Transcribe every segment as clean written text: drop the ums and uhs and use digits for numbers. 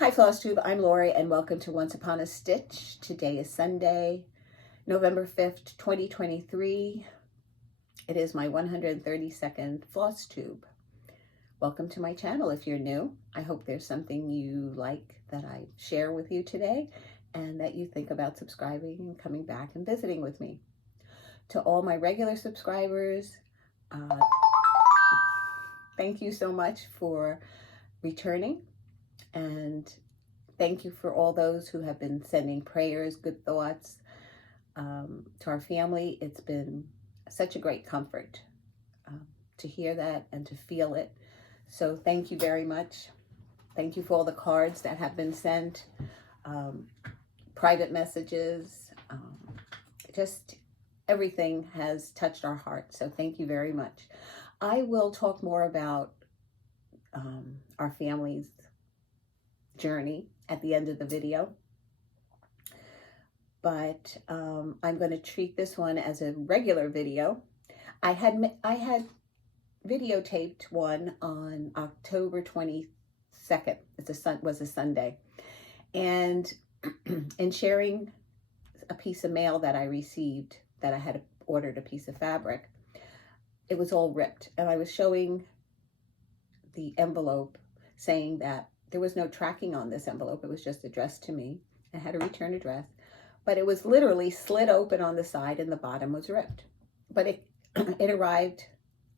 Hi Flosstube, I'm Lori and welcome to Once Upon a Stitch. Today is Sunday, November 5th, 2023. It is my 132nd Flosstube. Welcome to my channel if you're new. I hope there's something you like that I share with you today and that you think about subscribing and coming back and visiting with me. To all my regular subscribers, thank you so much for returning. And thank you for all those who have been sending prayers, good thoughts to our family. It's been such a great comfort to hear that and to feel it. So thank you very much. Thank you for all the cards that have been sent, private messages, just everything has touched our hearts. So thank you very much. I will talk more about our family's journey at the end of the video, but I'm going to treat this one as a regular video. I had videotaped one on October 22nd. It was a Sunday, and in sharing a piece of mail that I received, that I had ordered a piece of fabric, it was all ripped, and I was showing the envelope saying that there was no tracking on this envelope. It was just addressed to me. It had a return address, but it was literally slit open on the side and the bottom was ripped. But it arrived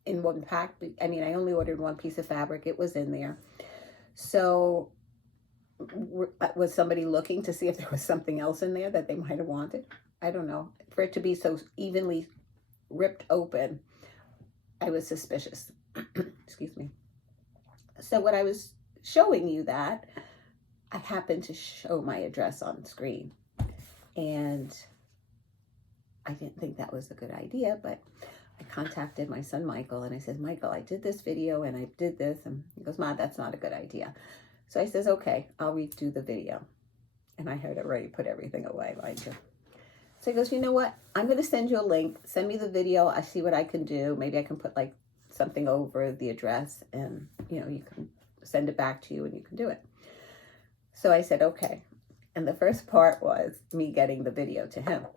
in one pack. I mean, I only ordered one piece of fabric. It was in there. So was somebody looking to see if there was something else in there that they might have wanted? I don't know. For it to be so evenly ripped open, I was suspicious. Excuse me. So what I was showing you, that I happened to show my address on screen, and I didn't think that was a good idea, but I contacted my son Michael and I said, Michael, I did this video and I did this, and he goes, Ma, that's not a good idea. So I says, okay, I'll redo the video. And I had already put everything away, mind you. So he goes, you know what, I'm going to send you a link, send me the video, I see what I can do. Maybe I can put like something over the address, and you know, you can send it back to you and you can do it. So I said, okay. And the first part was me getting the video to him,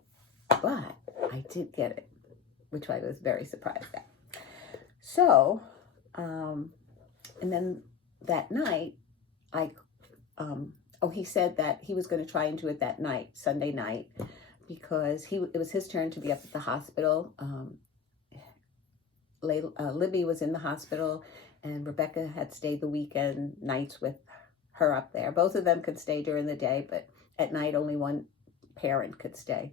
but I did get it, which I was very surprised at. So, and then that night, he said that he was going to try and do it that night, Sunday night, because it was his turn to be up at the hospital. Libby was in the hospital, and Rebecca had stayed the weekend nights with her up there. Both of them could stay during the day, but at night only one parent could stay.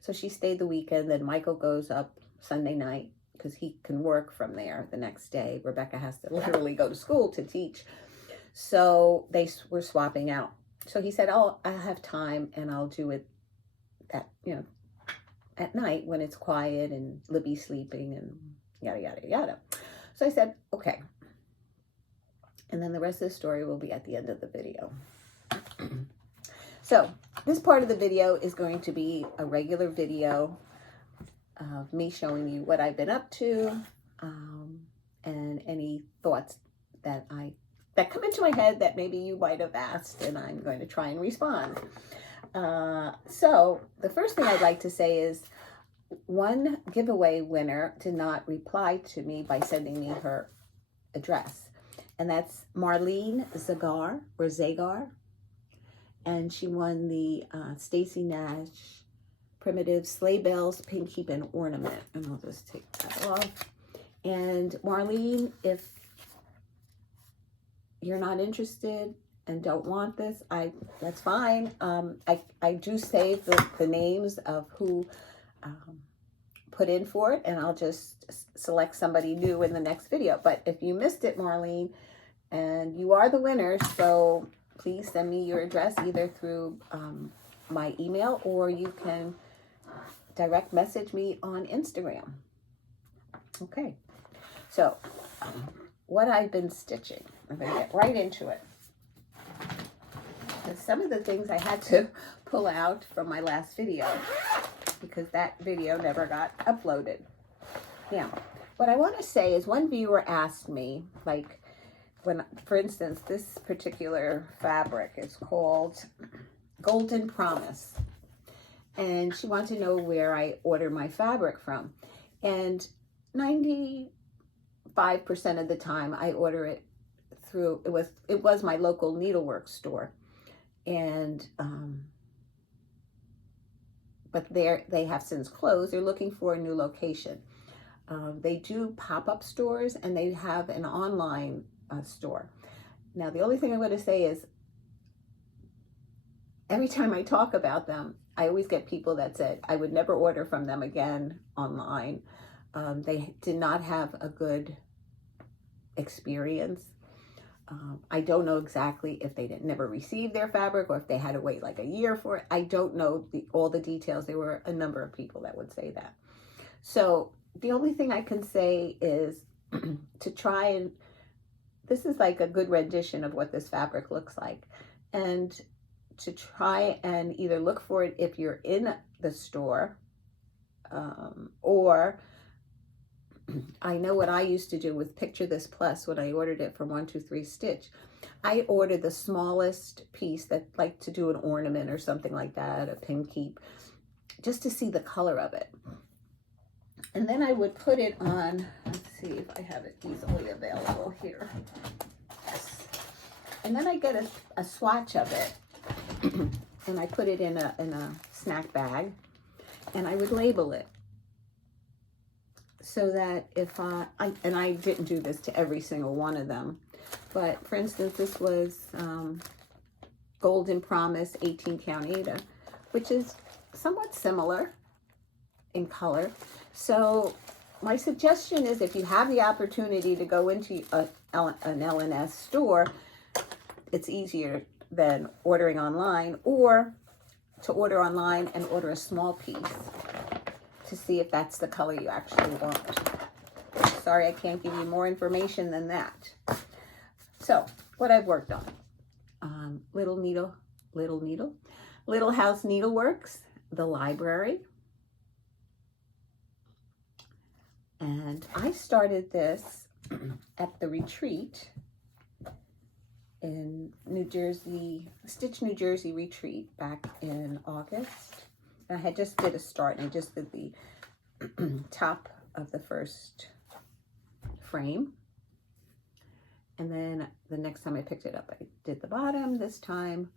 So she stayed the weekend. Then Michael goes up Sunday night because he can work from there the next day. Rebecca has to literally go to school to teach. So they were swapping out. So he said, oh, I have time and I'll do it at night when it's quiet and Libby's sleeping and yada, yada, yada. So I said, okay. And then the rest of the story will be at the end of the video. So this part of the video is going to be a regular video of me showing you what I've been up to, and any thoughts that come into my head that maybe you might have asked, and I'm going to try and respond. So the first thing I'd like to say is, one giveaway winner did not reply to me by sending me her address. And that's Marlene Zagar. And she won the Stacy Nash Primitive Sleigh Bells Pink Keep and Ornament. And I'll just take that off. And Marlene, if you're not interested and don't want this, that's fine. I do save the names of who put in for it, and I'll just select somebody new in the next video. But if you missed it, Marlene, and you are the winner, so please send me your address either through my email, or you can direct message me on Instagram. Okay, so what I've been stitching, I'm going to get right into it. Some of the things I had to pull out from my last video because that video never got uploaded. Now, what I want to say is, one viewer asked me, like, for instance, this particular fabric is called Golden Promise. And she wanted to know where I order my fabric from. And 95% of the time I order it through, it was my local needlework store. And, but they have since closed. They're looking for a new location. They do pop-up stores, and they have an online store. Now, the only thing I'm going to say is, every time I talk about them, I always get people that said I would never order from them again online. They did not have a good experience. I don't know exactly if they never received their fabric or if they had to wait like a year for it. I don't know all the details. There were a number of people that would say that. So the only thing I can say is to try and, this is like a good rendition of what this fabric looks like. And to try and either look for it if you're in the store, or I know what I used to do with Picture This Plus when I ordered it from 123 Stitch. I ordered the smallest piece that, like, to do an ornament or something like that, a pin keep, just to see the color of it. And then I would put it on, let's see if I have it easily available here. Yes. And then I get a swatch of it, and I put it in a snack bag, and I would label it. So that if and I didn't do this to every single one of them, but for instance, this was Golden Promise 18 count Ada, which is somewhat similar in color. So my suggestion is, if you have the opportunity to go into an LNS store, it's easier than ordering online, or to order online and order a small piece to see if that's the color you actually want. Sorry, I can't give you more information than that. So, what I've worked on. Little House Needleworks, The Library. And I started this at the retreat in New Jersey, Stitch New Jersey retreat back in August. I had just did a start, and I just did the top of the first frame. And then the next time I picked it up, I did the bottom. This time,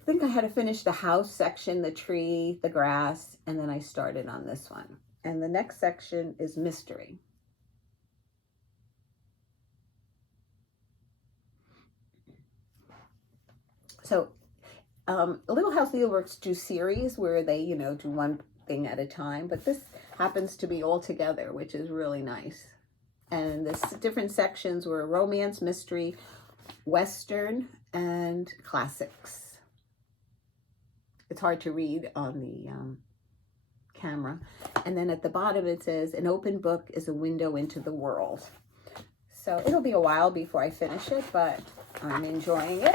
I think I had to finish the house section, the tree, the grass, and then I started on this one. And the next section is Mystery. So, Little House Needleworks do series where they, do one thing at a time, but this happens to be all together, which is really nice. And the different sections were romance, mystery, Western, and classics. It's hard to read on the camera. And then at the bottom it says, an open book is a window into the world. So it'll be a while before I finish it, but I'm enjoying it,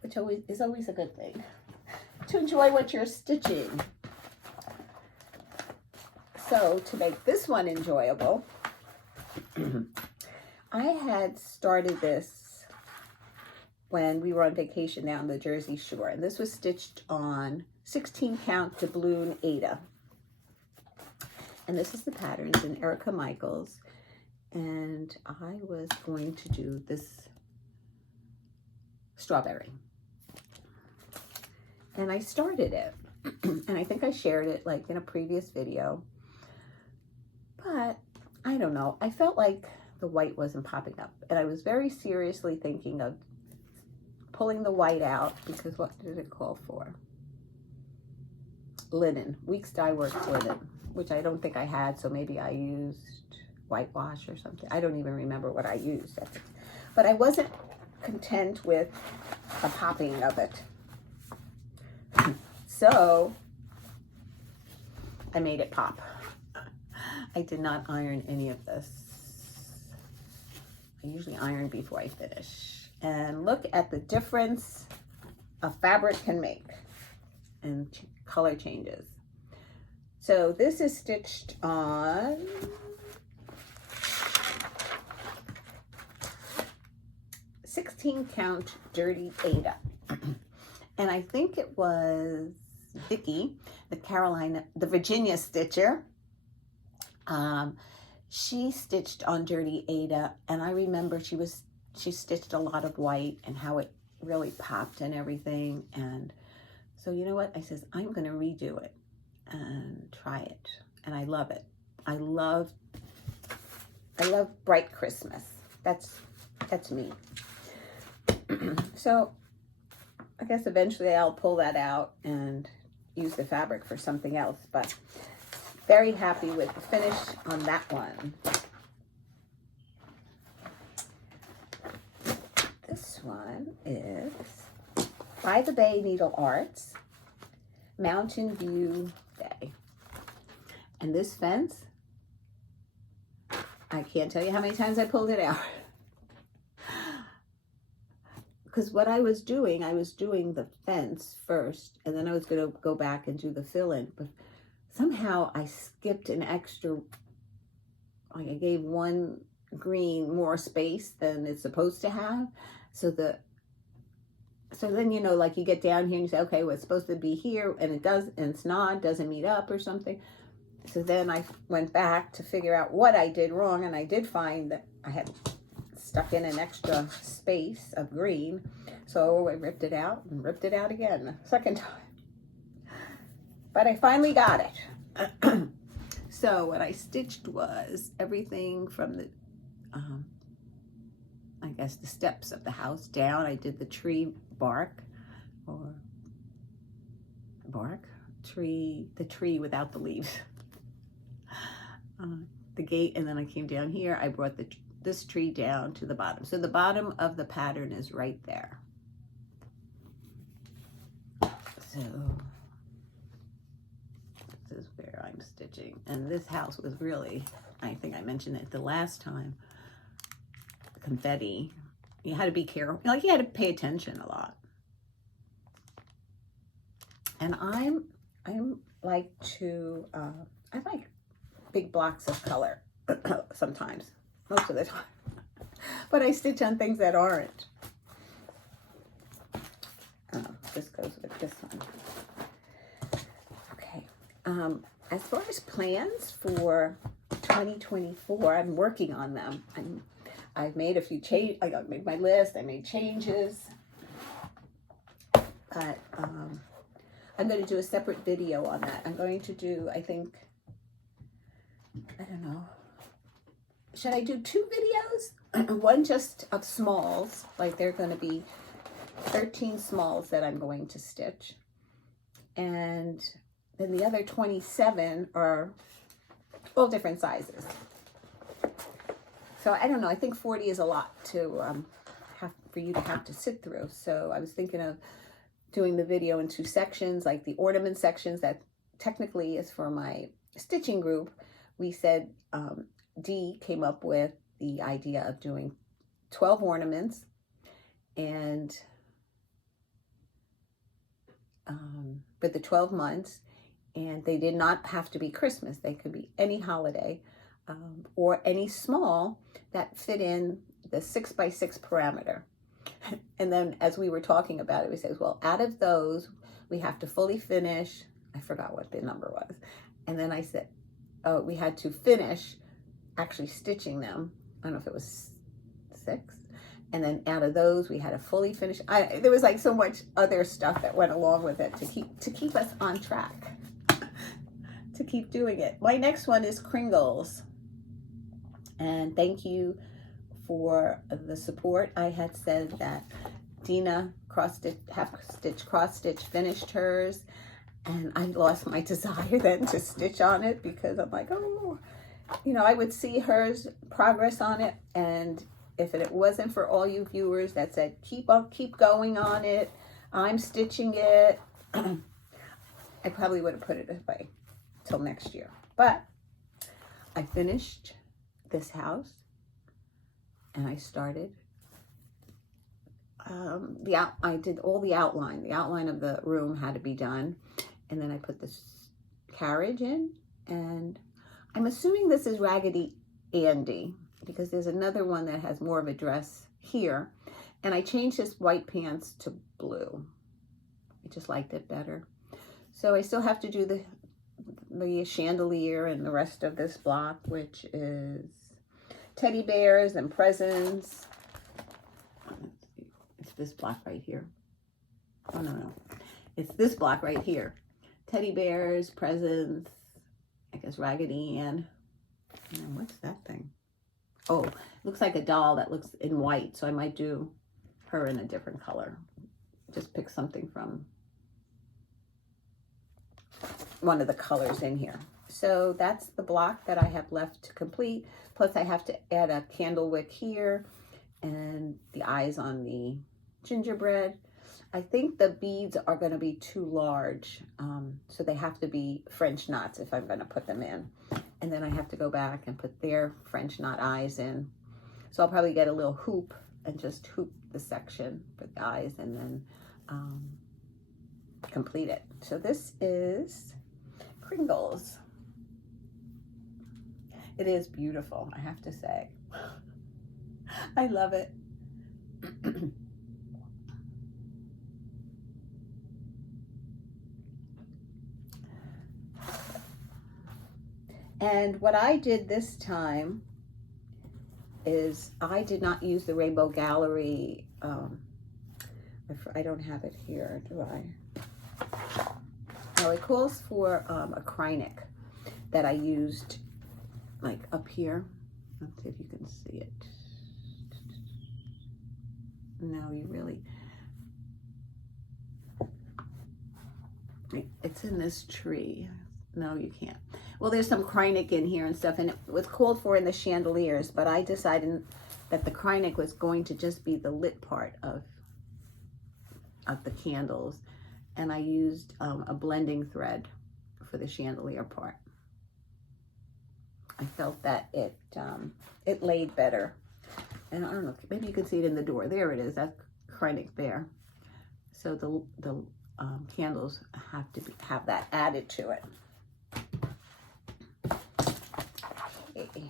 which is always a good thing, to enjoy what you're stitching. So to make this one enjoyable, I had started this when we were on vacation down the Jersey Shore, and this was stitched on 16 count doubloon Ada. And this is the patterns in Erica Michaels, and I was going to do this strawberry. And I started it, and I think I shared it like in a previous video, but I don't know. I felt like the white wasn't popping up, and I was very seriously thinking of pulling the white out, because what did it call for? Linen, Weeks Dye Works linen, which I don't think I had, so maybe I used whitewash or something. I don't even remember what I used. But I wasn't content with the popping of it. So I made it pop. I did not iron any of this. I usually iron before I finish. And look at the difference a fabric can make and color changes. So this is stitched on 16 count dirty Ada. And I think it was Vicky, the Virginia stitcher. She stitched on dirty Ada, and I remember she stitched a lot of white and how it really popped and everything. And so you know what? I says, I'm going to redo it and try it. And I love it. I love bright Christmas. That's me. So I guess eventually I'll pull that out and use the fabric for something else, but very happy with the finish on that one. This one is By the Bay Needle Arts, Mountain View Day. And this fence, I can't tell you how many times I pulled it out. Because what I was doing the fence first, and then I was going to go back and do the fill-in. But somehow I skipped an extra, like I gave one green more space than it's supposed to have. So then, you know, like you get down here and you say, okay, well, it's supposed to be here, and it does, and it's not, doesn't meet up or something. So then I went back to figure out what I did wrong, and I did find that I had stuck in an extra space of green. So I ripped it out and ripped it out again a second time. But I finally got it. So what I stitched was everything from the, I guess the steps of the house down. I did the tree bark, or the tree without the leaves. The gate, and then I came down here. I brought this tree down to the bottom. So the bottom of the pattern is right there. So this is where I'm stitching. And this house was really, I think I mentioned it the last time, confetti. You had to be careful. Like, you had to pay attention a lot. And I like big blocks of color sometimes, most of the time. But I stitch on things that aren't. This goes with this one. Okay. As far as plans for 2024, I'm working on them. I've made a few changes. I made my list. I made changes. But I'm going to do a separate video on that. I'm going to do, I think, I don't know. Should I do 2 videos? One just of smalls, like they're going to be 13 smalls that I'm going to stitch. And then the other 27 are all different sizes. So I don't know, I think 40 is a lot to for you to have to sit through. So I was thinking of doing the video in 2 sections, like the ornament sections that technically is for my stitching group. We said Dee came up with the idea of doing 12 ornaments, and for the 12 months, and they did not have to be Christmas. They could be any holiday or any small that fit in the 6x6 parameter. And then as we were talking about it, we said, well, out of those, we have to fully finish. I forgot what the number was. And then I said, oh, we had to finish actually stitching them. I don't know if it was 6. And then out of those, we had to fully finish. There was like so much other stuff that went along with it to keep us on track, to keep doing it. My next one is Kringles. And thank you for the support. I had said that Dena half-stitch, cross-stitch finished hers, and I lost my desire then to stitch on it, because I'm like, oh, you know, I would see hers progress on it, and if it wasn't for all you viewers that said, keep going on it, I'm stitching it, I probably would have put it away till next year. But I finished this house, and I started, I did all the outline. The outline of the room had to be done. And then I put this carriage in, and I'm assuming this is Raggedy Andy, because there's another one that has more of a dress here. And I changed this white pants to blue. I just liked it better. So I still have to do the chandelier and the rest of this block, which is teddy bears and presents. It's this block right here. Oh, no. It's this block right here. Teddy bears, presents, I guess Raggedy Ann. And what's that thing? Oh, looks like a doll that looks in white. So I might do her in a different color. Just pick something from one of the colors in here. So that's the block that I have left to complete. Plus I have to add a candle wick here and the eyes on the gingerbread. I think the beads are going to be too large, so they have to be French knots if I'm going to put them in. And then I have to go back and put their French knot eyes in. So I'll probably get a little hoop and just hoop the section for the eyes and then complete it. So this is Kringles. It is beautiful, I have to say. I love it. And what I did this time is I did not use the Rainbow Gallery. I don't have it here, do I? No, it calls for a Kreinik that I used like up here. Let's see if you can see it. No, you really, it's in this tree. No, you can't. Well, there's some Kreinik in here and stuff, and it was called for in the chandeliers, but I decided that the Kreinik was going to just be the lit part of the candles, and I used a blending thread for the chandelier part. I felt that it laid better, and I don't know, maybe you can see it in the door. There it is. That's Kreinik there. So the candles have to have that added to it. Okay.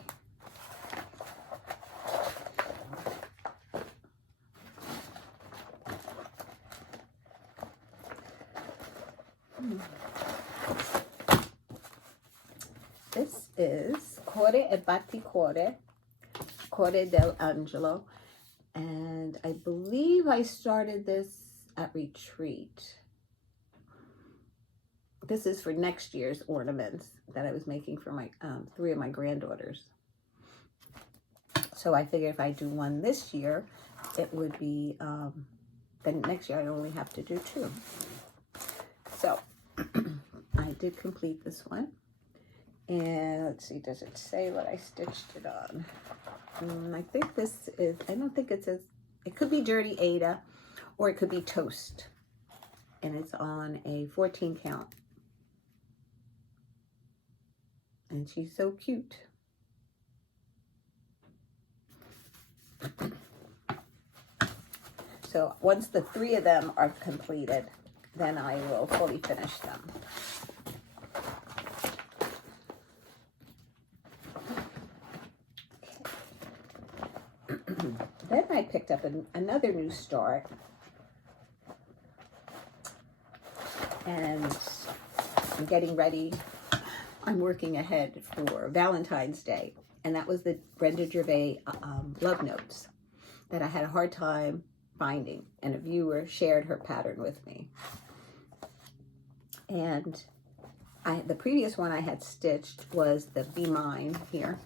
This is Cuore e Batticuore, Cuore dell'Angelo, and I believe I started this at retreat. This is for next year's ornaments that I was making for my 3 of my granddaughters. So I figured if I do one this year, it would be, then next year I only have to do 2. So I did complete this one. And let's see, does it say what I stitched it on? I think this is, I don't think it says, it could be Dirty Ada or it could be Toast. And it's on a 14 count. And she's so cute. So once the 3 of them are completed, then I will fully finish them. Okay. Then I picked up another new start. And I'm getting ready. I'm working ahead for Valentine's Day, and that was the Brenda Gervais love notes that I had a hard time finding, and a viewer shared her pattern with me. And the previous one I had stitched was the Be Mine here.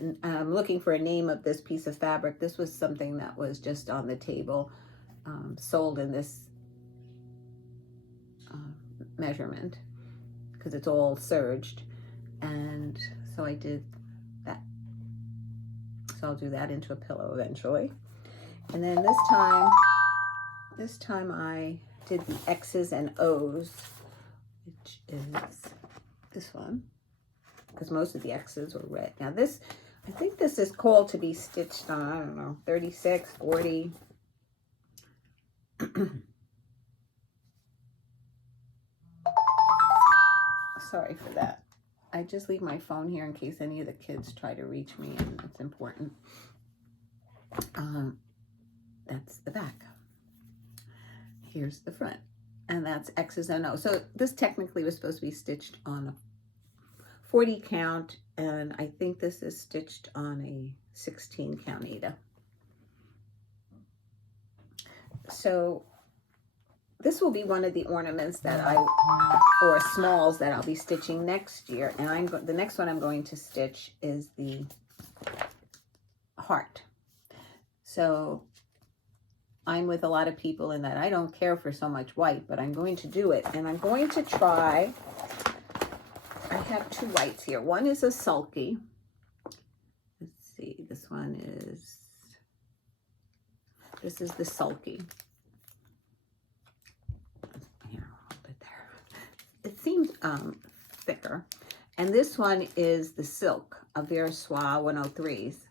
And I'm looking for a name of this piece of fabric. This was something that was just on the table, sold in this measurement because it's all serged, and so I did that. So I'll do that into a pillow eventually. And then this time I did the X's and O's, which is this one, because most of the X's were red. Now this, I think this is called to be stitched on, I don't know, 36, 40. Sorry for that. I just leave my phone here in case any of the kids try to reach me, and it's important. That's the back. Here's the front, and that's X's and O's. So this technically was supposed to be stitched on a 40 count, and I think this is stitched on a 16 count Ada. So this will be one of the ornaments that or smalls that I'll be stitching next year. And the next one I'm going to stitch is the heart. So I'm with a lot of people in that I don't care for so much white, but I'm going to do it. And I'm going to try, I have two whites here. One is a sulky. Let's see, this is the sulky. Here, I'll hold it there. It seems thicker. And this one is the silk of Versoix 103s.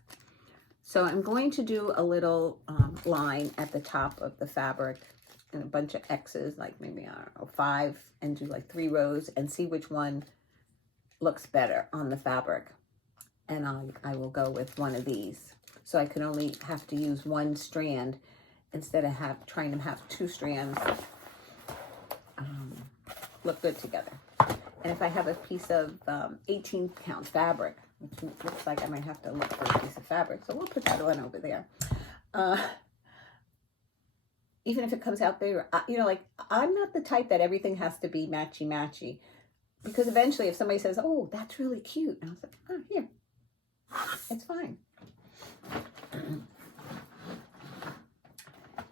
So I'm going to do a little line at the top of the fabric and a bunch of X's, like maybe, I don't know, 5, and do like 3 rows and see which one looks better on the fabric. And I will go with one of these. So I can only have to use one strand instead of trying to have 2 strands look good together. And if I have a piece of 18 count fabric, which looks like I might have to look for a piece of fabric, so we'll put that one over there. Even if it comes out bigger, you know, like, I'm not the type that everything has to be matchy-matchy. Because eventually if somebody says, oh, that's really cute, and I was like, oh, here, it's fine.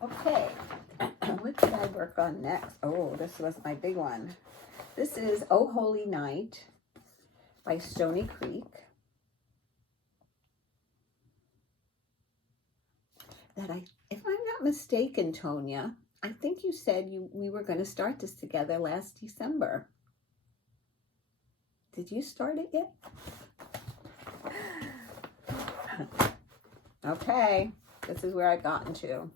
Okay, what did I work on next? Oh, this was my big one. This is Oh Holy Night by Stony Creek. That if I'm not mistaken, Tonya, I think you said we were going to start this together last December. Did you start it yet? Okay, this is where I've gotten to.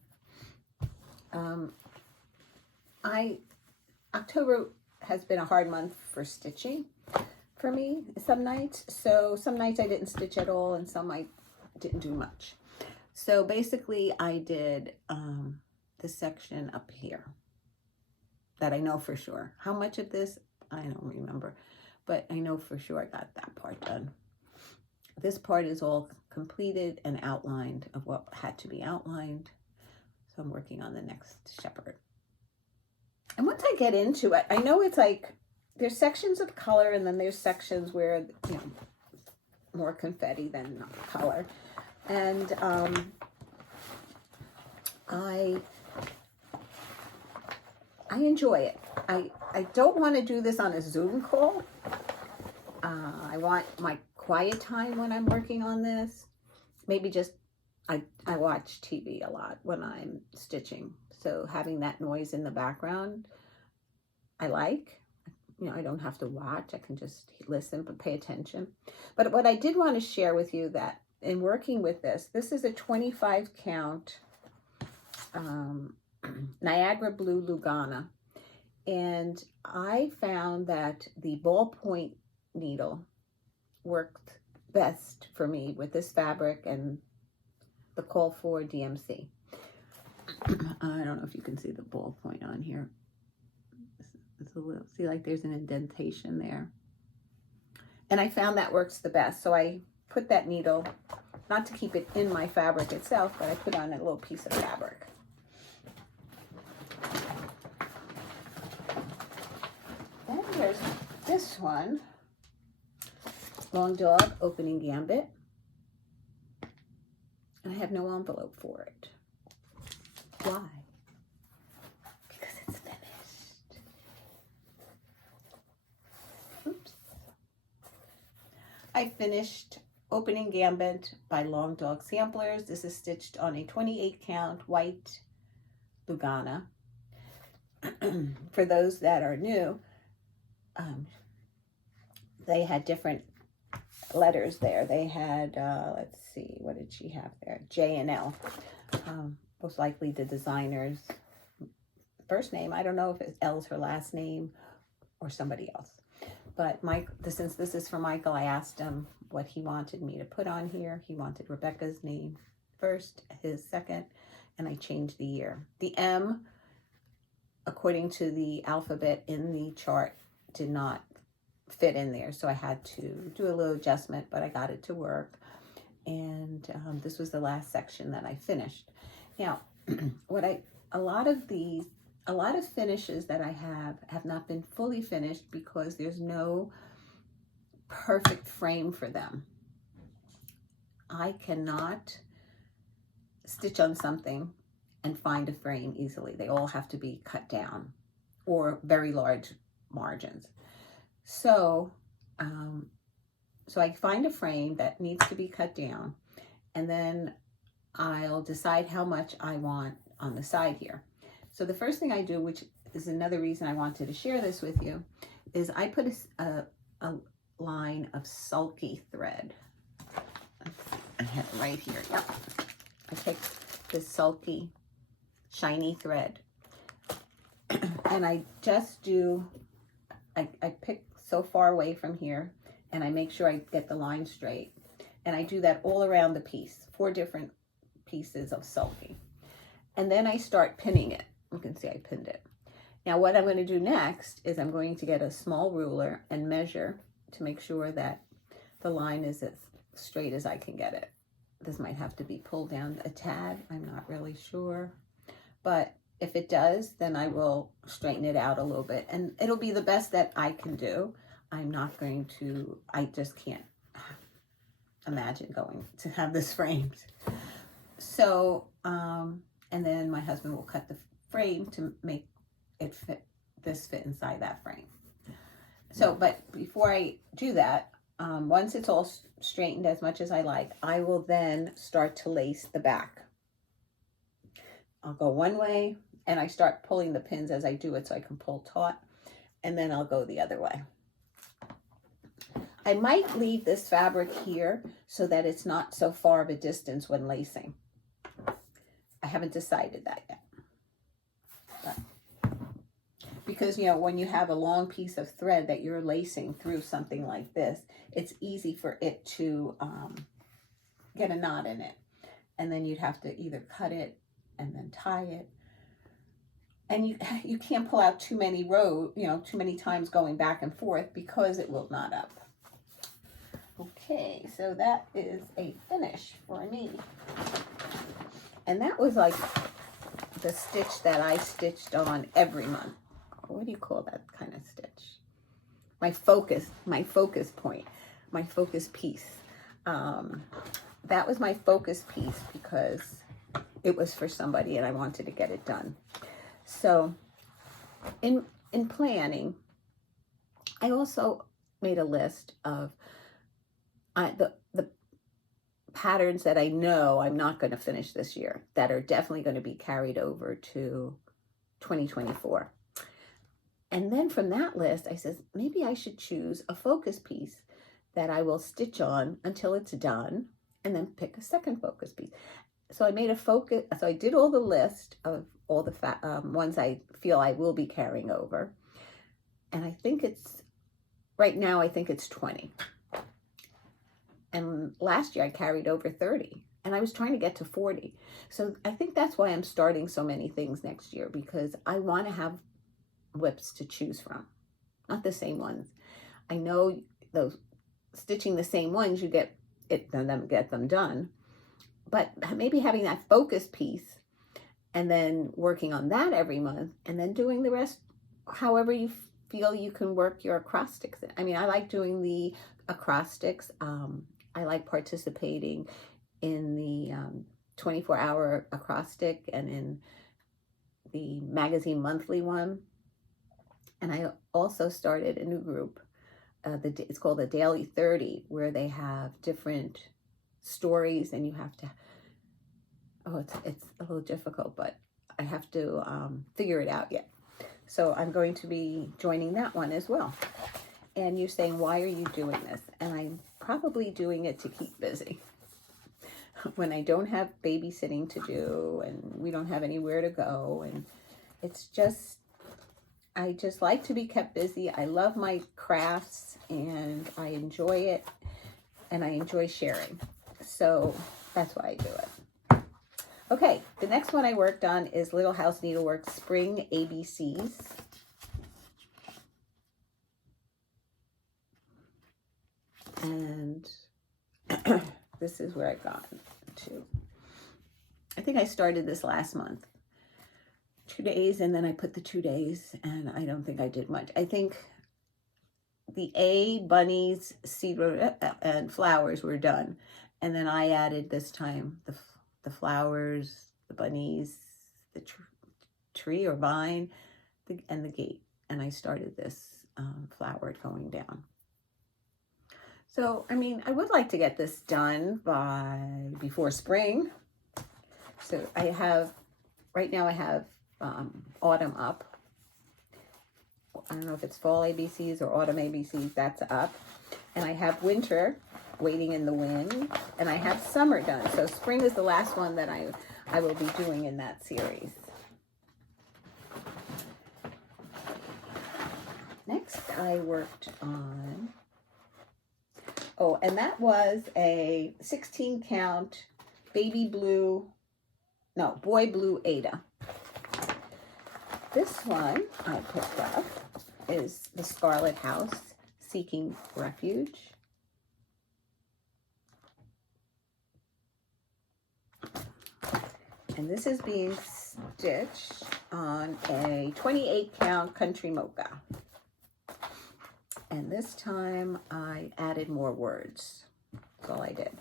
October has been a hard month for stitching for me some nights. So some nights I didn't stitch at all, and some I didn't do much. So basically I did this section up here that I know for sure. How much of this, I don't remember, but I know for sure I got that part done. This part is all completed and outlined of what had to be outlined. So I'm working on the next shepherd. And once I get into it, I know it's like, there's sections of color and then there's sections where, you know, more confetti than color. And I enjoy it. I don't want to do this on a Zoom call. I want my quiet time when I'm working on this. Maybe just, I watch TV a lot when I'm stitching. So having that noise in the background, I like. You know, I don't have to watch. I can just listen, but pay attention. But what I did want to share with you that in working with this is a 25 count Niagara Blue Lugana. And I found that the ballpoint needle worked best for me with this fabric and the call for DMC. I don't know if you can see the ballpoint on here. It's a little, see, like there's an indentation there. And I found that works the best. So I put that needle, not to keep it in my fabric itself, but I put on a little piece of fabric. Then there's this one, Long Dog Opening Gambit. And I have no envelope for it. Why? Because it's finished. Oops. I finished Opening Gambit by Long Dog Samplers. This is stitched on a 28 count white Lugana. For those that are new, they had different letters there. They had, let's see, what did she have there? J and L. Most likely the designer's first name. I don't know if L's her last name or somebody else. but since this is for Michael, I asked him what he wanted me to put on here. He wanted Rebecca's name first, his second, and I changed the year. The M, according to the alphabet in the chart, did not fit in there, so I had to do a little adjustment, but I got it to work. And this was the last section that I finished. Now, a lot of finishes that I have not been fully finished because there's no perfect frame for them. I cannot stitch on something and find a frame easily. They all have to be cut down or very large margins. So, so I find a frame that needs to be cut down, and then I'll decide how much I want on the side here. So the first thing I do, which is another reason I wanted to share this with you, is I put a line of sulky thread. I have it right here. Yep. I take this sulky, shiny thread, and I just do, I pick so far away from here, and I make sure I get the line straight. And I do that all around the piece, 4 different pieces of sulky. And then I start pinning it. You can see I pinned it. Now what I'm going to do next is I'm going to get a small ruler and measure to make sure that the line is as straight as I can get it. This might have to be pulled down a tad. I'm not really sure. But if it does, then I will straighten it out a little bit. And it'll be the best that I can do. I'm not going to, I just can't imagine going to have this framed. So, and then my husband will cut the frame to make it fit inside that frame. So, but before I do that, once it's all straightened as much as I like, I will then start to lace the back. I'll go one way, and I start pulling the pins as I do it so I can pull taut, and then I'll go the other way. I might leave this fabric here so that it's not so far of a distance when lacing. I haven't decided that yet. But, because, you know, when you have a long piece of thread that you're lacing through something like this, it's easy for it to get a knot in it. And then you'd have to either cut it and then tie it. And you can't pull out too many too many times going back and forth because it will knot up. Okay, so that is a finish for me. And that was like the stitch that I stitched on every month. What do you call that kind of stitch? My focus point, my focus piece. That was my focus piece because it was for somebody and I wanted to get it done. So in planning, I also made a list of the patterns that I know I'm not going to finish this year that are definitely going to be carried over to 2024. And then from that list, I said, maybe I should choose a focus piece that I will stitch on until it's done and then pick a second focus piece. So I made a focus, so I did all the list of all the ones I feel I will be carrying over. And I think right now I think it's 20. And last year I carried over 30 and I was trying to get to 40. So I think that's why I'm starting so many things next year, because I want to have whips to choose from, not the same ones. I know those stitching the same ones, you get them done, but maybe having that focus piece and then working on that every month and then doing the rest however you feel you can work your acrostics. I mean, I like doing the acrostics. I like participating in the 24-hour acrostic and in the magazine monthly one. And I also started a new group. It's called the Daily 30, where they have different stories, and you have to. It's a little difficult, but I have to figure it out yet. So I'm going to be joining that one as well. And you're saying, why are you doing this? And I'm probably doing it to keep busy. When I don't have babysitting to do and we don't have anywhere to go, and it's just, I just like to be kept busy. I love my crafts and I enjoy it, and I enjoy sharing. So that's why I do it. Okay, the next one I worked on is Little House Needlework Spring ABCs. And this is where I got to. I think I started this last month. 2 days, and then I put the 2 days, and I don't think I did much. I think the A, bunnies, seed, and flowers were done. And then I added this time the flowers, the bunnies, the tree or vine, and the gate. And I started this flower going down. So, I mean, I would like to get this done before spring. So I have, right now I have autumn up. I don't know if it's fall ABCs or autumn ABCs, that's up. And I have winter waiting in the wind, and I have summer done. So spring is the last one that I will be doing in that series. Next I worked on, and that was a 16 count boy blue Ada. This one I picked up is the Scarlet House Seeking Refuge. And this is being stitched on a 28 count country mocha. And this time I added more words. That's all I did.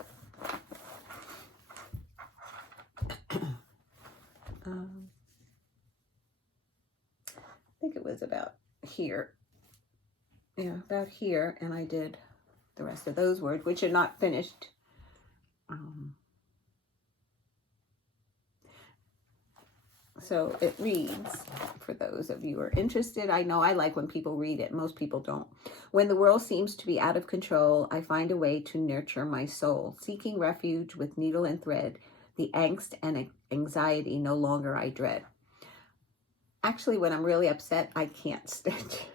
I think it was about here. Yeah, about here. And I did the rest of those words, which are not finished. So it reads, for those of you who are interested, I know I like when people read it. Most people don't. When the world seems to be out of control, I find a way to nurture my soul. Seeking refuge with needle and thread, the angst and anxiety no longer I dread. Actually, when I'm really upset, I can't stitch.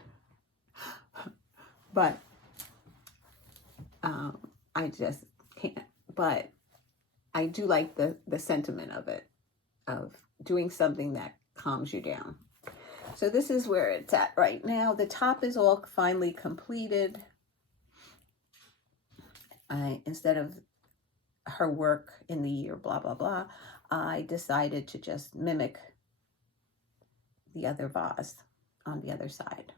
But I just can't. But I do like the sentiment of it, of doing something that calms you down. So this is where it's at right now. The top is all finally completed. Instead of her work in the year, blah, blah, blah, I decided to just mimic the other vase on the other side.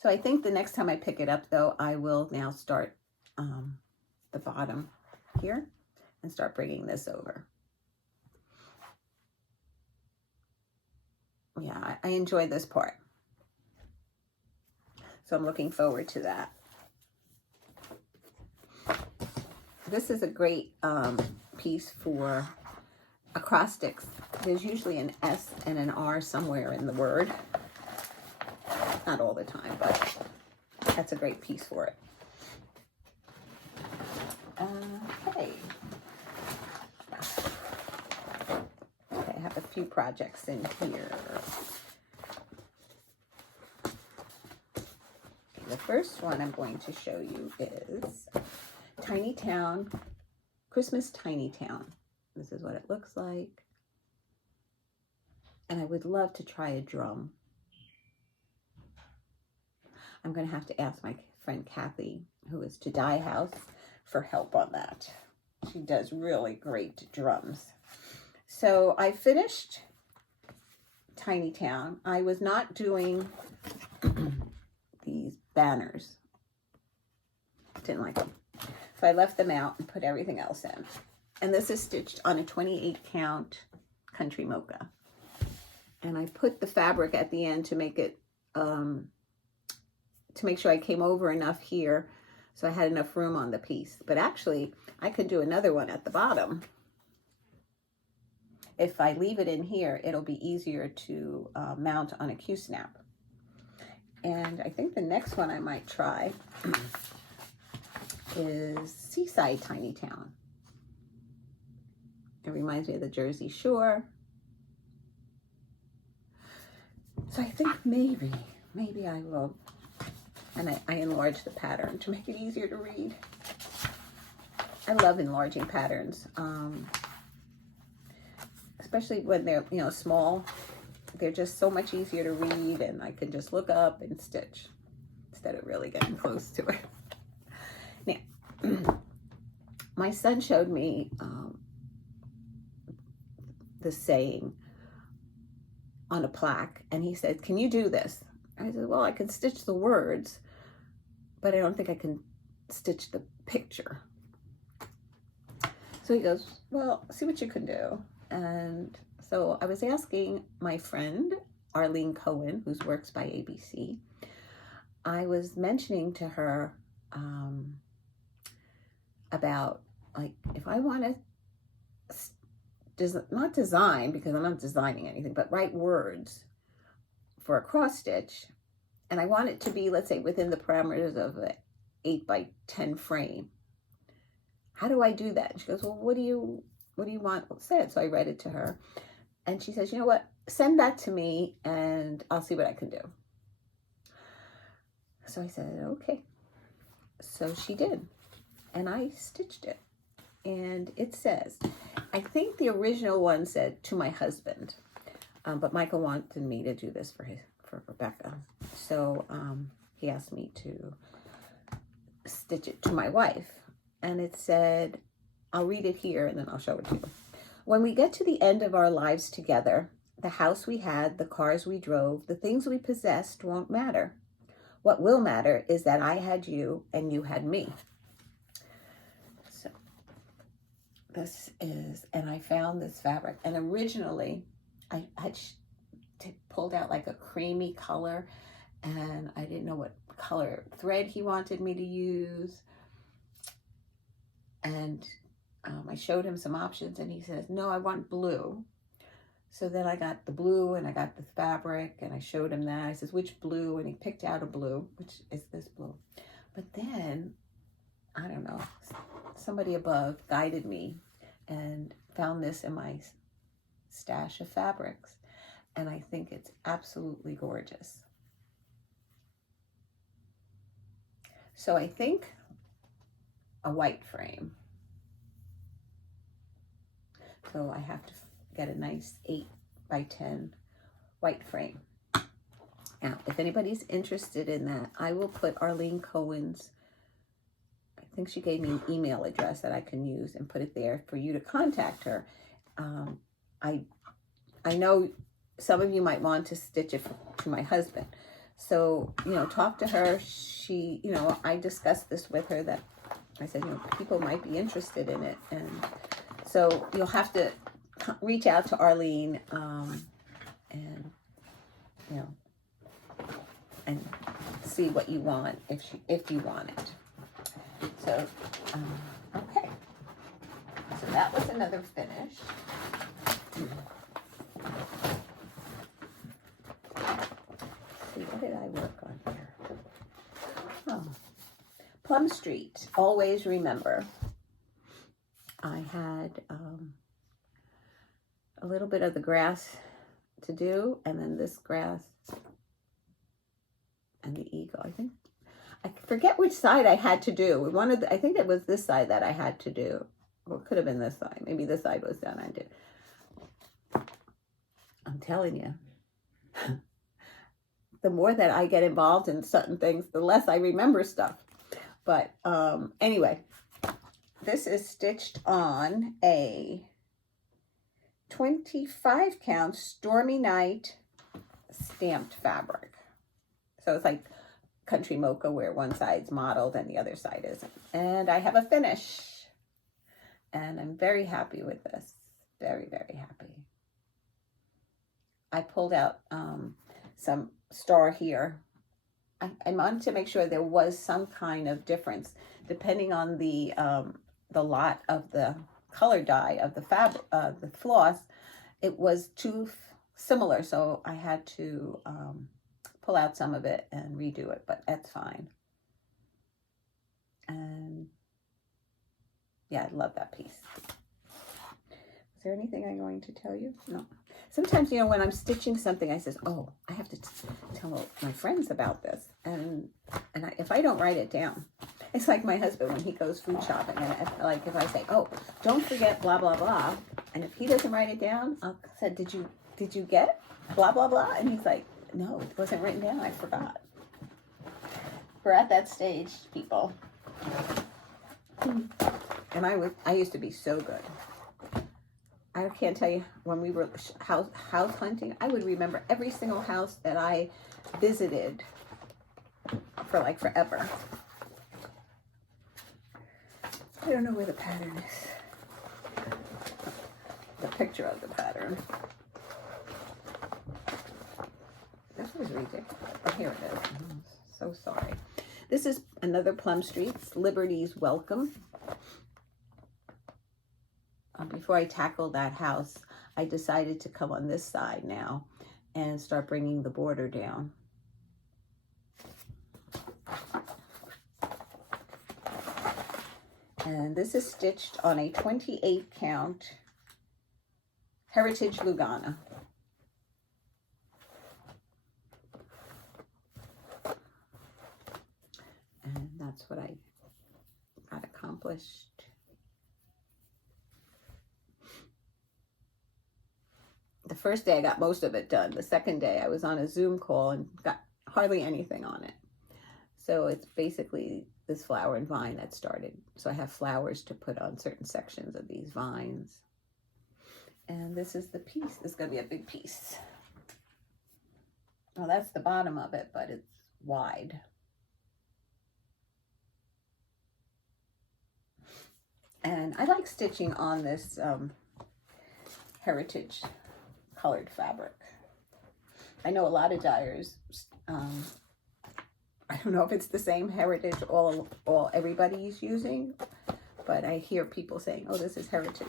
So I think the next time I pick it up, though, I will now start the bottom here and start bringing this over. Yeah, I enjoy this part. So I'm looking forward to that. This is a great piece for acrostics. There's usually an S and an R somewhere in the word. Not all the time, but that's a great piece for it. Okay. Okay, I have a few projects in here. The first one I'm going to show you is Tiny Town, Christmas Tiny Town. This is what it looks like. And I would love to try a drum. I'm going to have to ask my friend Kathy, who is to Dye House, for help on that. She does really great drums. So I finished Tiny Town. I was not doing these banners. Didn't like them. So I left them out and put everything else in. And this is stitched on a 28 count country mocha. And I put the fabric at the end to make it, to make sure I came over enough here so I had enough room on the piece. But actually, I could do another one at the bottom. If I leave it in here, it'll be easier to mount on a Q-snap. And I think the next one I might try is Seaside Tiny Town. It reminds me of the Jersey Shore. So I think maybe I will, and I enlarge the pattern to make it easier to read. I love enlarging patterns, especially when they're, you know, small. They're just so much easier to read, and I can just look up and stitch instead of really getting close to it. Now, my son showed me the saying on a plaque, and he said, "Can you do this?" I said, "Well, I can stitch the words, but I don't think I can stitch the picture." So he goes, "Well, see what you can do." And so I was asking my friend, Arlene Cohen, who works by ABC, I was mentioning to her about, like, if I want to, not design, because I'm not designing anything, but write words for a cross stitch, and I want it to be, let's say, within the parameters of an 8x10 frame. How do I do that? And she goes, "Well, what do you want said?" So I read it to her, and she says, "You know what? Send that to me, and I'll see what I can do." So I said, "Okay." So she did, and I stitched it, and it says, I think the original one said, "To my husband," but Michael wanted me to do this for Rebecca, so he asked me to stitch it to my wife. And it said, I'll read it here and then I'll show it to you. "When we get to the end of our lives together, the house we had, the cars we drove, the things we possessed won't matter. What will matter is that I had you and you had me." So this is, and I found this fabric, and originally I had pulled out like a creamy color, and I didn't know what color thread he wanted me to use. And I showed him some options, and he says, "No, I want blue." So then I got the blue, and I got the fabric, and I showed him that. I says, "Which blue?" And he picked out a blue, which is this blue. But then, I don't know, somebody above guided me and found this in my stash of fabrics. And I think it's absolutely gorgeous. So I think a white frame. So I have to get a nice 8x10 white frame. Now, if anybody's interested in that, I will put Arlene Cohen's, I think she gave me an email address that I can use and put it there for you to contact her. I know some of you might want to stitch it to my husband. So, you know, talk to her. She, you know, I discussed this with her, that I said, you know, people might be interested in it. And so you'll have to reach out to Arlene and, you know, and see what you want, if you want it. So, okay. So that was another finish. See, what did I work on here? Oh. Plum Street, always remember. I had a little bit of the grass to do, and then this grass and the eagle. I forget which side I had to do. I think it was this side that I had to do. Well, it could have been this side. Maybe this side was done. I did. I'm telling you, the more that I get involved in certain things, the less I remember stuff. But anyway, this is stitched on a 25 count Stormy Night stamped fabric. So it's like country mocha, where one side's modeled and the other side isn't. And I have a finish. And I'm very happy with this. Very, very happy. I pulled out some star here. I wanted to make sure there was some kind of difference depending on the lot of the color dye of the fabric, the floss. It was too similar, so I had to pull out some of it and redo it, but that's fine. And yeah, I love that piece. Is there anything I'm going to tell you? No. sometimes, you know, when I'm stitching something, I says, oh, I have to tell my friends about this. And if I don't write it down, it's like my husband when he goes food shopping. And like if I say, oh, don't forget blah, blah, blah. And if he doesn't write it down, I'll say, did you get blah, blah, blah? And he's like, no, it wasn't written down. I forgot. We're at that stage, people. And I used to be so good. I can't tell you, when we were house hunting, I would remember every single house that I visited for like forever. I don't know where the pattern is. The picture of the pattern. This was ridiculous. Oh, here it is. I'm so sorry. This is another Plum Streets, Liberty's Welcome. Before I tackle that house, I decided to come on this side now and start bringing the border down. And this is stitched on a 28 count Heritage Lugana. And that's what I got accomplished. The first day I got most of it done. The second day I was on a Zoom call and got hardly anything on it. So it's basically this flower and vine that started. So I have flowers to put on certain sections of these vines. And this is the piece. This is going to be a big piece. Well, that's the bottom of it, but it's wide. And I like stitching on this Heritage colored fabric. I know a lot of dyers, I don't know if it's the same Heritage everybody's using, but I hear people saying, oh, this is Heritage.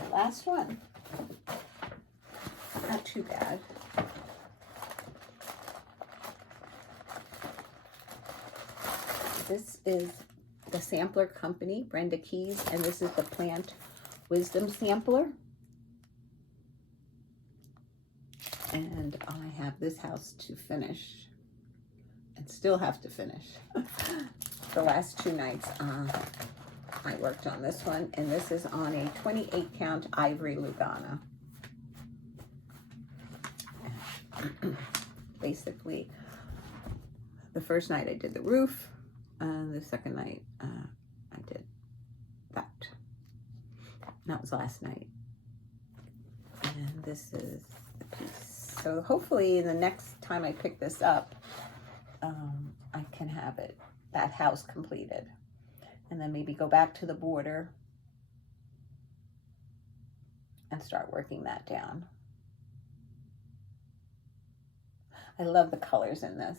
The last one, not too bad. This is the sampler company, Brenda Keys, and this is the Plant Wisdom Sampler. And I have this house to finish, and still have to finish. The last 2 nights I worked on this one, and this is on a 28 count Ivory Lugana. Basically, the first night I did the roof, and the second night I did that. That was last night. And this is the piece. So hopefully the next time I pick this up, I can have that house completed. And then maybe go back to the border and start working that down. I love the colors in this.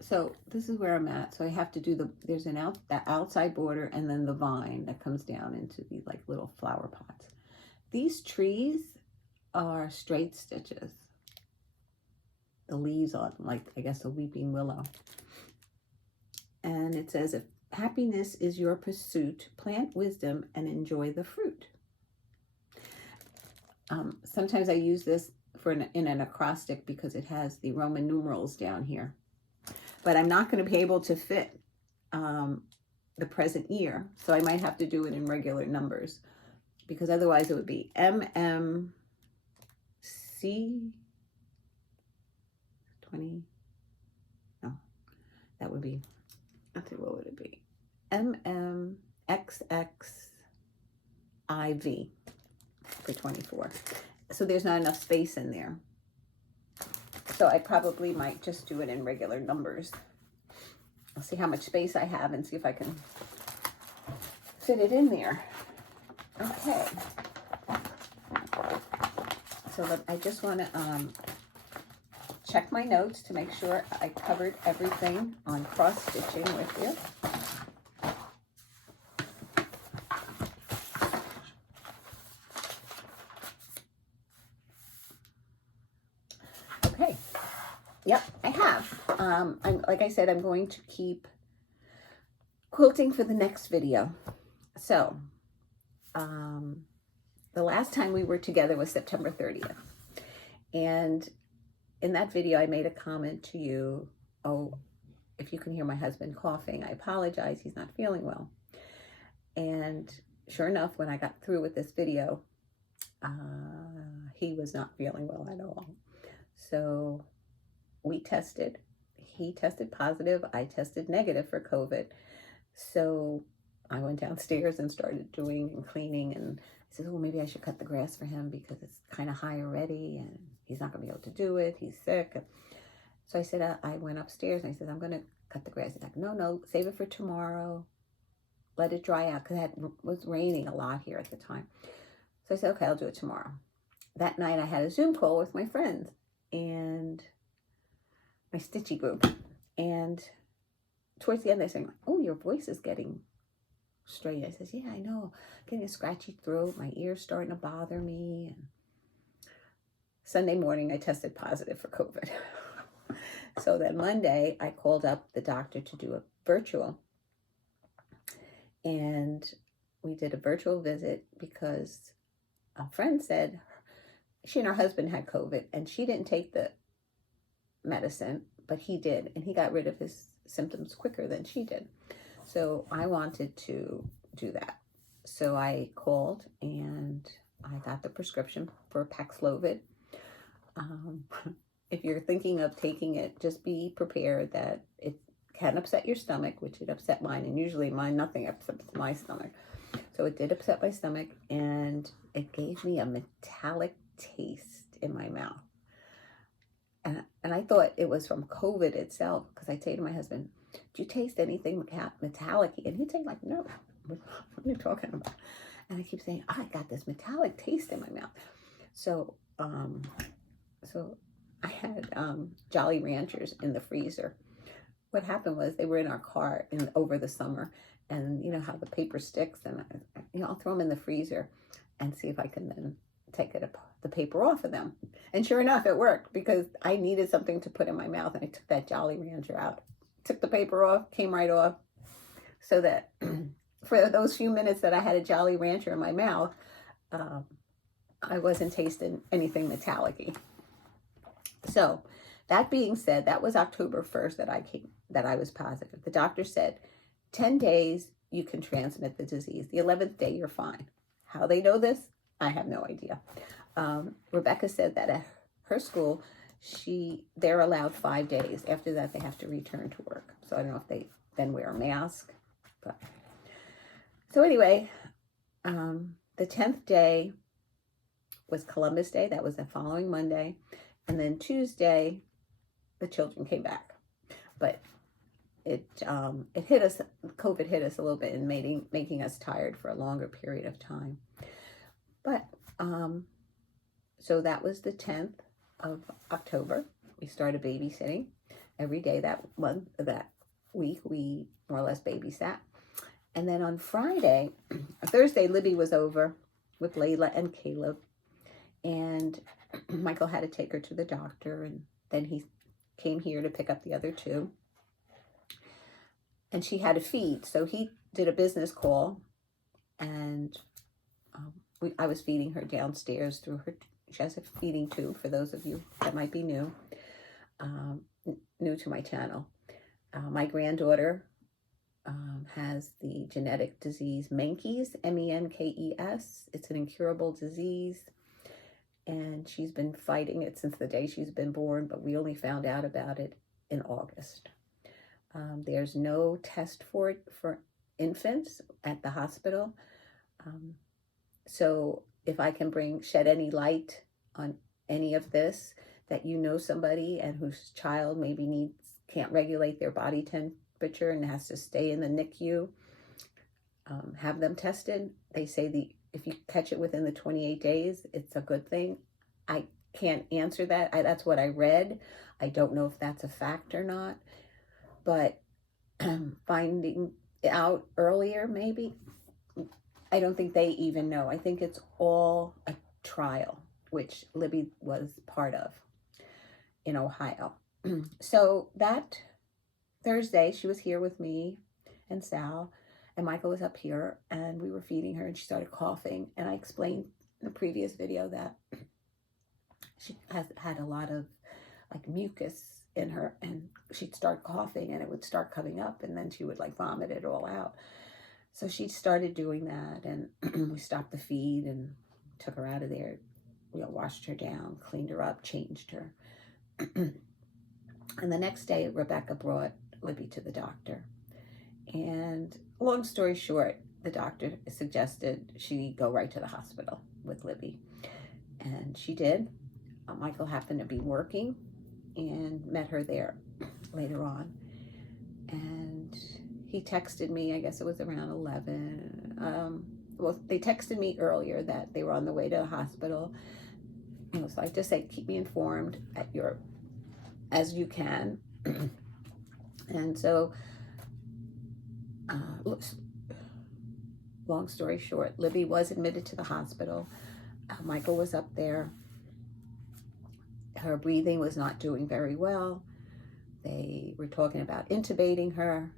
So this is where I'm at. So I have to do there's that outside border and then the vine that comes down into these like little flower pots. These trees are straight stitches. The leaves on, like I guess a weeping willow. And it says, if happiness is your pursuit, plant wisdom and enjoy the fruit. Sometimes I use this in an acrostic because it has the Roman numerals down here. But I'm not going to be able to fit the present year, so I might have to do it in regular numbers, because otherwise it would be MMC 20. No, that would be, let's see, what would it be? MMXXIV for 24. So there's not enough space in there. So I probably might just do it in regular numbers. I'll see how much space I have and see if I can fit it in there. Okay. So I just want to check my notes to make sure I covered everything on cross stitching with you. Okay. Yep, I have. Like I said, I'm going to keep quilting for the next video. So, the last time we were together was September 30th. And in that video, I made a comment to you, oh, if you can hear my husband coughing, I apologize, he's not feeling well. And sure enough, when I got through with this video, he was not feeling well at all. So we tested. He tested positive. I tested negative for COVID. So I went downstairs and started doing and cleaning. And I said, oh, maybe I should cut the grass for him because it's kind of high already and he's not going to be able to do it. He's sick. So I said, I went upstairs and I said, I'm going to cut the grass. He's like, no, save it for tomorrow. Let it dry out, because it was raining a lot here at the time. So I said, okay, I'll do it tomorrow. That night I had a Zoom call with my friends and my stitchy group. And towards the end, they're saying, oh, your voice is getting straight. I says, yeah, I know. Getting a scratchy throat. My ear's starting to bother me. And Sunday morning, I tested positive for COVID. So then Monday, I called up the doctor to do a virtual. And we did a virtual visit because a friend said she and her husband had COVID and she didn't take the medicine, but he did. And he got rid of his symptoms quicker than she did. So I wanted to do that. So I called and I got the prescription for Paxlovid. If you're thinking of taking it, just be prepared that it can upset your stomach, which it upset mine. And usually nothing upsets my stomach. So it did upset my stomach and it gave me a metallic taste in my mouth. And I thought it was from COVID itself, because I say to my husband, do you taste anything metallic? And he'd say like, no, what are you talking about? And I keep saying, I got this metallic taste in my mouth. So I had Jolly Ranchers in the freezer. What happened was they were in our car over the summer, and you know how the paper sticks, and I'll throw them in the freezer and see if I can then take the paper off of them. And sure enough, it worked, because I needed something to put in my mouth, and I took that Jolly Rancher out, took the paper off, came right off, so that for those few minutes that I had a Jolly Rancher in my mouth, I wasn't tasting anything metallic-y. So that being said, that was October 1st that I was positive. The doctor said 10 days you can transmit the disease. The 11th day you're fine. How they know this, I have no idea. Rebecca said that at her school, they're allowed 5 days. After that, they have to return to work. So I don't know if they then wear a mask. So anyway, the 10th day was Columbus Day. That was the following Monday. And then Tuesday, the children came back. But it hit us, COVID hit us a little bit in making us tired for a longer period of time. But, so that was the 10th of October. We started babysitting every day that week. We more or less babysat. And then on Friday, Thursday, Libby was over with Layla and Caleb. And Michael had to take her to the doctor, and then he came here to pick up the other two. And she had to feed, so he did a business call, and I was feeding her downstairs through her. She has a feeding tube, for those of you that might be new to my channel. My granddaughter has the genetic disease Menkes, Menkes. It's an incurable disease. And she's been fighting it since the day she's been born, but we only found out about it in August. There's no test for it for infants at the hospital. So if I can shed any light on any of this, that you know somebody and whose child maybe can't regulate their body temperature and has to stay in the NICU, have them tested. They say if you catch it within the 28 days, it's a good thing. I can't answer that. That's what I read. I don't know if that's a fact or not. But finding out earlier, maybe, I don't think they even know. I think it's all a trial, which Libby was part of in Ohio. So that Thursday, she was here with me and Sal, and Michael was up here, and we were feeding her, and she started coughing. And I explained in the previous video that she has had a lot of like mucus in her, and she'd start coughing, and it would start coming up, and then she would like vomit it all out. So she started doing that, and we stopped the feed and took her out of there, washed her down, cleaned her up, changed her. And the next day, Rebecca brought Libby to the doctor. And long story short, the doctor suggested she go right to the hospital with Libby. And she did. Michael happened to be working and met her there later on. And he texted me, I guess it was around 11. Well, they texted me earlier that they were on the way to the hospital. And it was like, just say, keep me informed as you can. And so, long story short, Libby was admitted to the hospital. Michael was up there. Her breathing was not doing very well. They were talking about intubating her.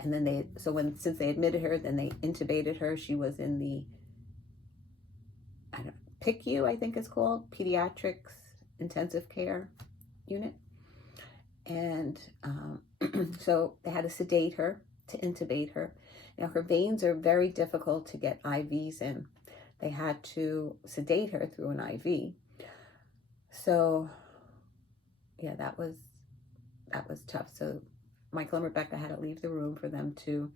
And then since they admitted her, then they intubated her. She was in the, PICU, I think it's called, Pediatrics Intensive Care Unit. And so they had to sedate her, to intubate her. Now, her veins are very difficult to get IVs in. They had to sedate her through an IV. So, yeah, that was tough. So Michael and Rebecca had to leave the room for them to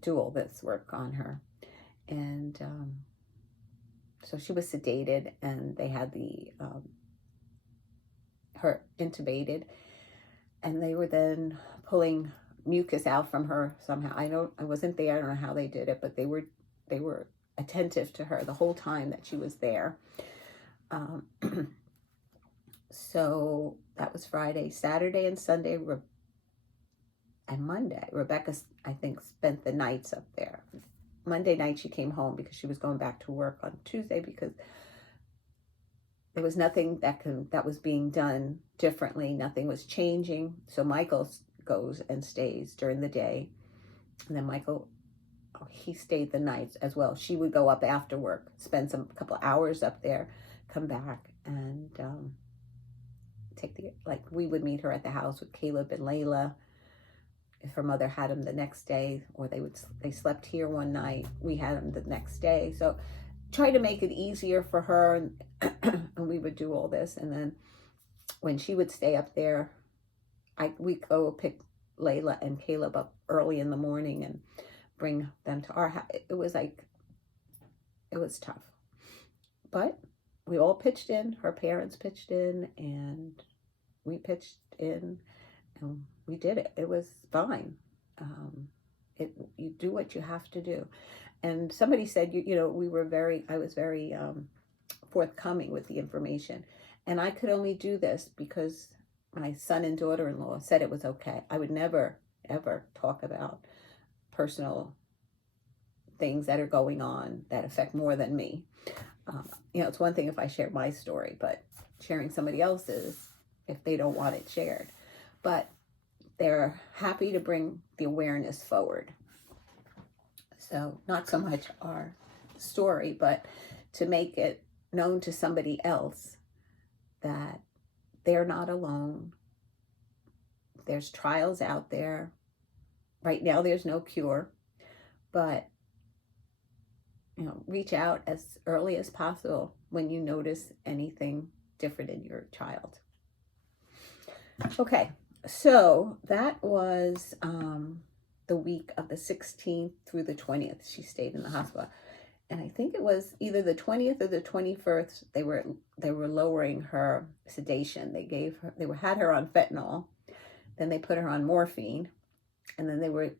do all this work on her. And so she was sedated, and they had her intubated, and they were then pulling mucus out from her somehow. I wasn't there. I don't know how they did it, but they were attentive to her the whole time that she was there. So that was Friday. Saturday and Sunday and Monday, Rebecca, I think, spent the nights up there. Monday night she came home because she was going back to work on Tuesday, because there was nothing that was being done differently. Nothing was changing. So Michael goes and stays during the day. And then Michael, he stayed the nights as well. She would go up after work, spend couple hours up there, come back, and we would meet her at the house with Caleb and Layla. If her mother had him the next day, or they slept here one night, we had him the next day. So try to make it easier for her, and we would do all this. And then when she would stay up there, we'd go pick Layla and Caleb up early in the morning and bring them to our house. It was tough, but we all pitched in. Her parents pitched in, and we pitched in, and we did it. It was fine. You do what you have to do. And somebody said, I was very forthcoming with the information. And I could only do this because my son and daughter-in-law said it was okay. I would never, ever talk about personal things that are going on that affect more than me. It's one thing if I share my story, but sharing somebody else's, if they don't want it shared. But they're happy to bring the awareness forward. So not so much our story, but to make it known to somebody else that they're not alone. There's trials out there. Right now, there's no cure, but reach out as early as possible when you notice anything different in your child. Okay, so that was the week of the 16th through the 20th. She stayed in the hospital, and I think it was either the 20th or the 21st. They were lowering her sedation. They had her on fentanyl, then they put her on morphine, and then they were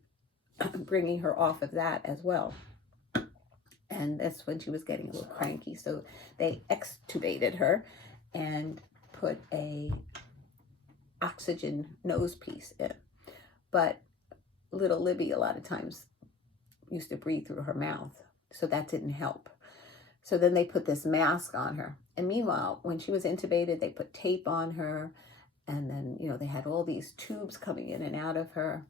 bringing her off of that as well. And that's when she was getting a little cranky. So they extubated her and put a oxygen nose piece in. But little Libby a lot of times used to breathe through her mouth, so that didn't help. So then they put this mask on her. And meanwhile, when she was intubated, they put tape on her, And then, you know, they had all these tubes coming in and out of her.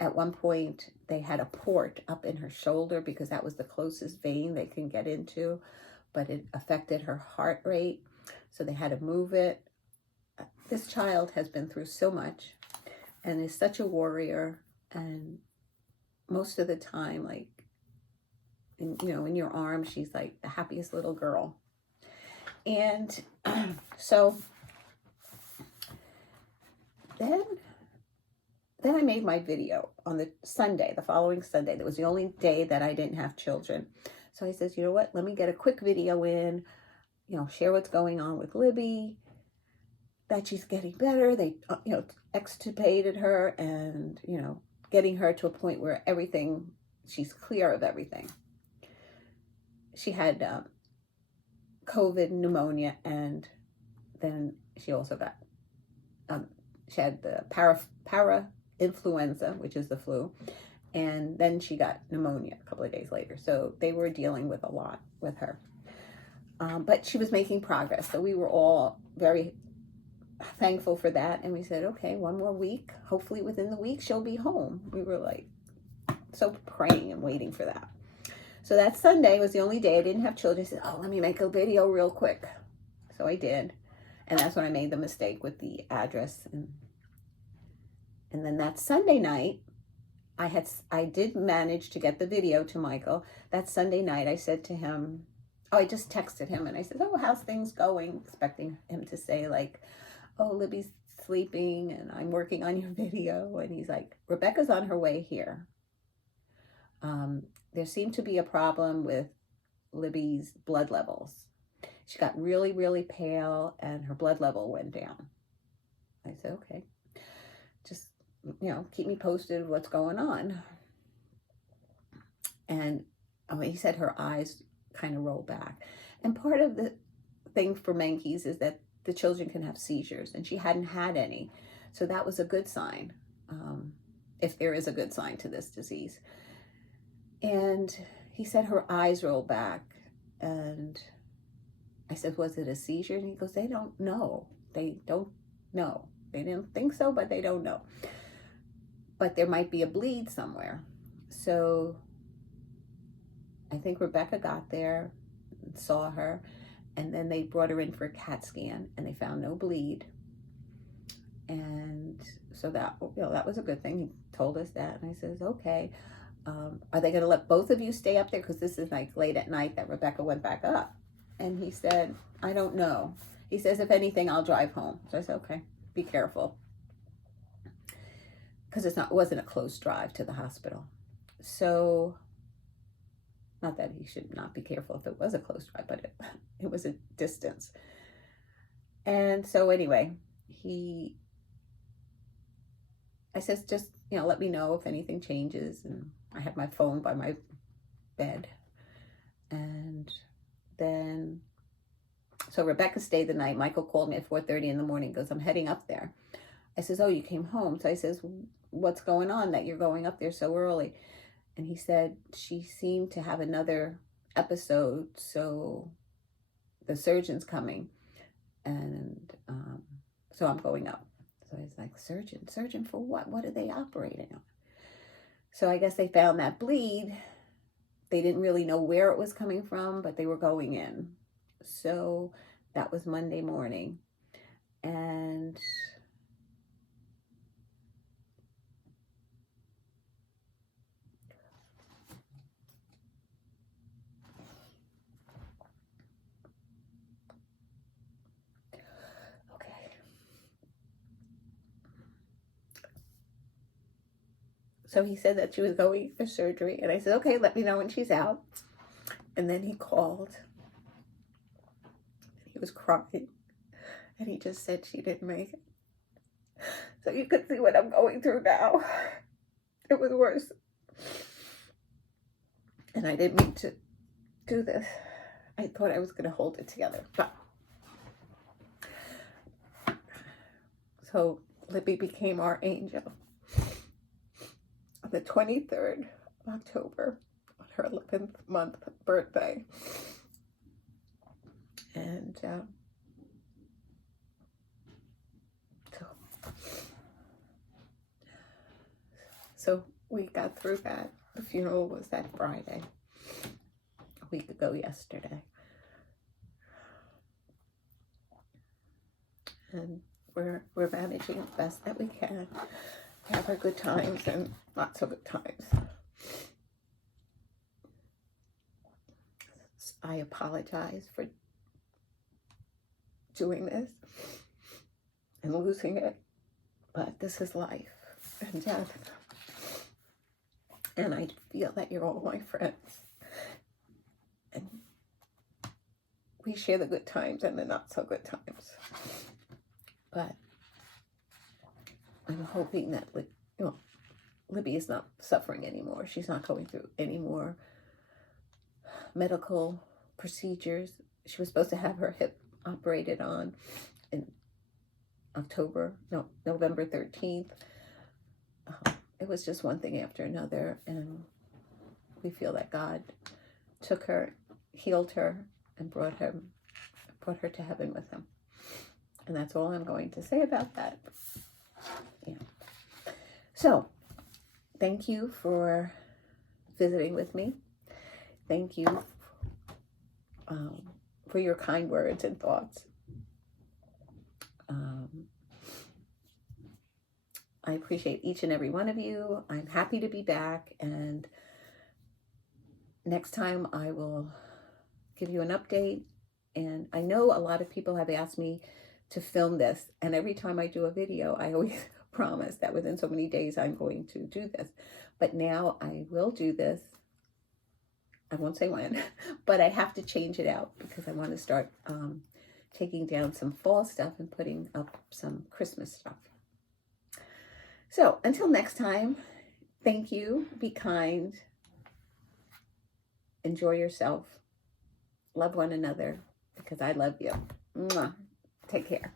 At one point, they had a port up in her shoulder because that was the closest vein they can get into, but it affected her heart rate, so they had to move it. This child has been through so much and is such a warrior, and most of the time, like, in your arms, she's like the happiest little girl. And so then I made my video on the Sunday, the following Sunday. That was the only day that I didn't have children. So I says, you know what, let me get a quick video in, you know, share what's going on with Libby, that she's getting better. They, you know, extubated her and, you know, getting her to a point where she's clear of everything. She had COVID, pneumonia, and then she also got, she had the para-influenza, which is the flu, and then she got pneumonia a couple of days later. So they were dealing with a lot with her. But she was making progress. So we were all very thankful for that. And we said, okay, one more week. Hopefully within the week, she'll be home. We were like so praying and waiting for that. So that Sunday was the only day I didn't have children. I said, oh, let me make a video real quick. So I did. And that's when I made the mistake with the address. And then that Sunday night, I did manage to get the video to Michael. That Sunday night, I said to him, I just texted him and I said, oh, how's things going? Expecting him to say like, oh, Libby's sleeping and I'm working on your video. And he's like, Rebecca's on her way here. There seemed to be a problem with Libby's blood levels. She got really, really pale and her blood level went down. I said, okay, just, you know, keep me posted of what's going on. And he said her eyes kind of roll back. And part of the thing for Menkes is that the children can have seizures, and she hadn't had any. So that was a good sign, if there is a good sign to this disease. And he said her eyes rolled back, and I said, was it a seizure? And he goes, they don't know. They don't know. They didn't think so, but they don't know. But there might be a bleed somewhere. So I think Rebecca got there and saw her, and then they brought her in for a CAT scan, and they found no bleed. And so that, you know, that was a good thing. He told us that, and I says, okay. Are they going to let both of you stay up there? Because this is like late at night that Rebecca went back up. And he said, I don't know. He says, if anything, I'll drive home. So I said, okay, be careful. Because it wasn't a close drive to the hospital. So, not that he should not be careful if it was a close drive, but it was a distance. And so anyway, I says, just, you know, let me know if anything changes. And I had my phone by my bed. And then, so Rebecca stayed the night. Michael called me at 4:30 in the morning, goes, I'm heading up there. I says, oh, you came home. So I says, what's going on that you're going up there so early? And he said, she seemed to have another episode, so the surgeon's coming. And so I'm going up. So he's like, surgeon for what? What are they operating on? So I guess they found that bleed. They didn't really know where it was coming from, but they were going in. So that was Monday morning. And so he said that she was going for surgery. And I said, okay, let me know when she's out. And then he called. He was crying. And he just said she didn't make it. So you could see what I'm going through now. It was worse. And I didn't mean to do this. I thought I was going to hold it together. But so Libby became our angel. On the 23rd of October, on her 11th month birthday. And So we got through that. The funeral was that Friday, a week ago yesterday. And we're managing the best that we can. Have our good times and not so good times. I apologize for doing this and losing it, but this is life and death. And I feel that you're all my friends. And we share the good times and the not so good times. But I'm hoping that Libby is not suffering anymore. She's not going through any more medical procedures. She was supposed to have her hip operated on in November 13th. It was just one thing after another, and we feel that God took her, healed her, and brought her to heaven with him. And that's all I'm going to say about that. Yeah. So, thank you for visiting with me. Thank you for your kind words and thoughts. I appreciate each and every one of you. I'm happy to be back, and next time I will give you an update. And I know a lot of people have asked me to film this, and every time I do a video, I always promise that within so many days I'm going to do this. But now I will do this. I won't say when, but I have to change it out because I want to start taking down some fall stuff and putting up some Christmas stuff. So until next time, thank you, be kind, enjoy yourself, love one another because I love you. Mwah. Take care.